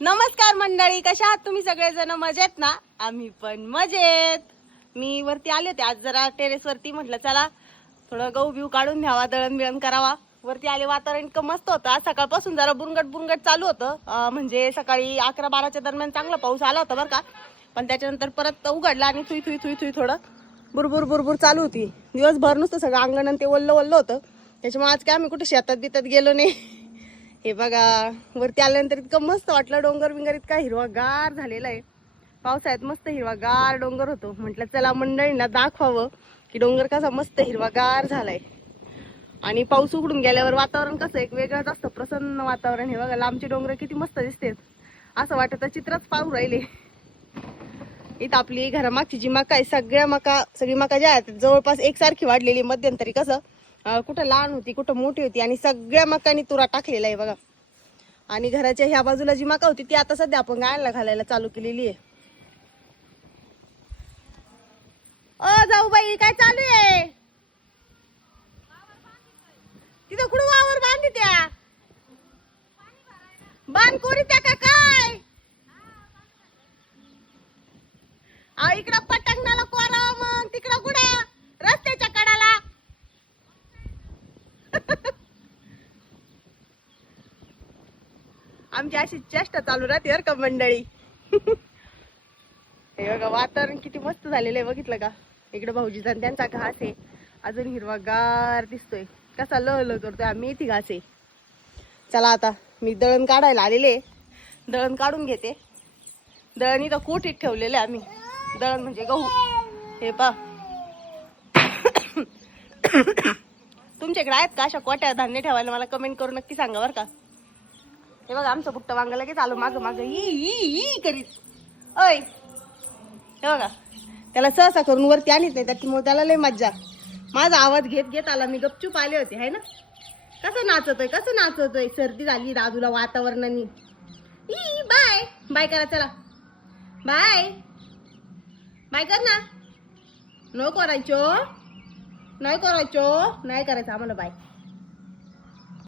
नमस्कार मंडळी कशा आहात तुम्ही सगळेजण? मजेत ना? आम्ही पण मजेत. मी वरती आले होते आज जरा टेरेस वरती. म्हटलं चला थोडं गहू बिऊ काढून घ्यावा दळण बिळण करावा. वरती आले वातावरण इतकं मस्त होतं. आज सकाळपासून जरा बुरंगट बुरंगट चालू होतं. म्हणजे सकाळी अकरा बाराच्या दरम्यान चांगला पाऊस आला होता बरं का. पण त्याच्यानंतर परत उघडला आणि थुई थुई थुई थुई थोडं बुरबुर बुरबुर चालू होती. दिवसभर नुसतं सगळं अंगण ते वल्ल वल्ल होतं. त्याच्यामुळे आज काय आम्ही कुठे शेतात बितात गेलो नाही. हे बघा वरती आल्यानंतर इतकं मस्त वाटलं डोंगर बिंगर इतका हिरवागार झालेला आहे. पावसाळ्यात मस्त हिरवागार डोंगर होतो. म्हटलं चला मंडळींना दाखवावं की डोंगर कसा मस्त हिरवागार झालाय. आणि पाऊस उघडून गेल्यावर वातावरण कसं एक वेगळंच असतं प्रसन्न वातावरण हे बघा लांबचे डोंगर किती मस्त दिसते असं वाटत चित्रच पाहू राहिले. इथं आपली घरामागची जी मका आहे सगळ्या मका सगळी मका ज्या आहेत जवळपास एकसारखी वाढलेली मध्यंतरी कसं कुठं लहान होती कुठं मोठी होती आणि सगळ्या मकानी तुरा टाकलेला आहे बघा. आणि घराच्या ह्या बाजूला जी मका होती ती आता सध्या आपण गायला घालायला चालू केलेली आहे. अ जाऊ बाई काय चालू आहे? तिथं कुठं वावर बांध त्या? बांध कोरी त्या का काय? अहो इकडं पटंगणाला कोरा मग तिकडं कुठं रस्त्याच्या कडाला आमची अशी चेष्टा चालू राहते बरं का मंडळी. हे बघा वातावरण किती मस्त झालेलं आहे बघितलं का? इकडे भाऊजीचा आणि त्यांचा घास आहे. अजून हिरवागार दिसतोय. कसा लह लह करतोय आम्ही ती घास आहे. चला आता मी दळण काढायला आलेले दळण काढून घेते. दळण इथं कोठीत ठेवलेलं आहे आम्ही. दळण म्हणजे गहू. हे पा तुमच्याकडे आहेत का अशा कोट्या धान्य ठेवायला? मला कमेंट करून नक्की सांगा बरं का. हे बघा आमचं बुट्ट वांग लगेच आलो मागं मागं. ई ई ई करीत. अय हे बघा त्याला सहसा करून वरती आणत नाही त्यामुळे त्याला लय मज्जा. माझा आवाज घेत घेत आला मी गपचूप आले होते है ना? कसं नाचतोय कसं नाचतोय? सर्दी झाली राजूला वातावरणाने. ई बाय. बाय करा चला. बाय. बाय कर ना. नो करायचो. नाही करायचो. नाही करायचं आम्हाला बाय.